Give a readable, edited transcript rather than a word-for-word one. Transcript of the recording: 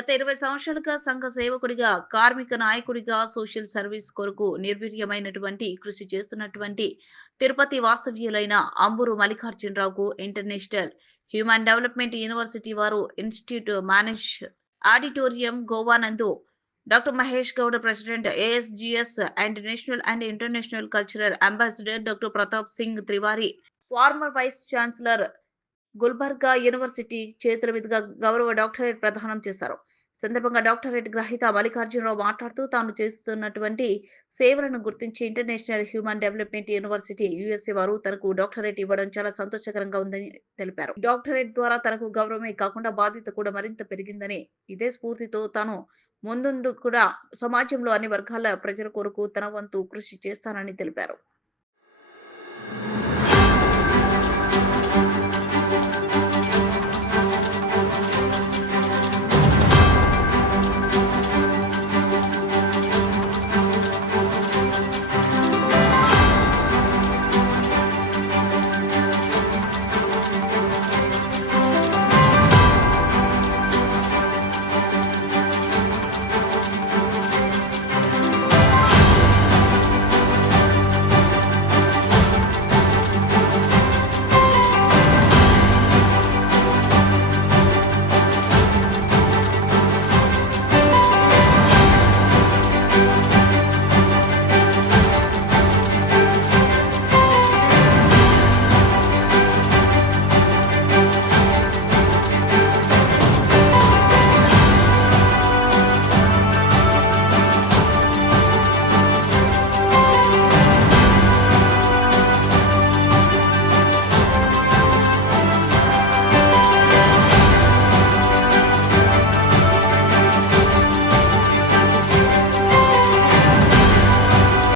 గత 20 సంవత్సరాలుగా సంఘ సేవకుడిగా, కార్మిక నాయకుడిగా సోషల్ సర్వీస్ కొరకు నిర్వీర్యమైనటువంటి కృషి చేస్తున్నటువంటి తిరుపతి వాస్తవ్యులైన అంబూరు మల్లికార్జునరావుకు ఇంటర్నేషనల్ హ్యూమన్ డెవలప్మెంట్ యూనివర్సిటీ వారు ఇన్స్టిట్యూట్ మేనేజ్ ఆడిటోరియం గోవా నందు doctor Mahesh Goud president ASGS and national and international cultural ambassador doctor Pratap Singh Trivari former vice chancellor Gulbarga university చేతుల మీదుగా గౌరవ డాక్టరేట్ ప్రదానం చేశారు. సందర్భంగా డాక్టరేట్ గ్రహీత మల్లికార్జునరావు మాట్లాడుతూ తాను చేస్తున్నటువంటి సేవలను గుర్తించి international human development university USA వారు తనకు డాక్టరేట్ ఇవ్వడం చాలా సంతోషకరంగా ఉందని తెలిపారు. డాక్టరేట్ ద్వారా తనకు గౌరవమే కాకుండా బాధ్యత కూడా మరింత పెరిగిందని, ఇదే స్ఫూర్తితో తాను ముందుండు కూడా సమాజంలో అన్ని వర్గాల ప్రజల కొరకు తన వంతు కృషి చేస్తానని తెలిపారు.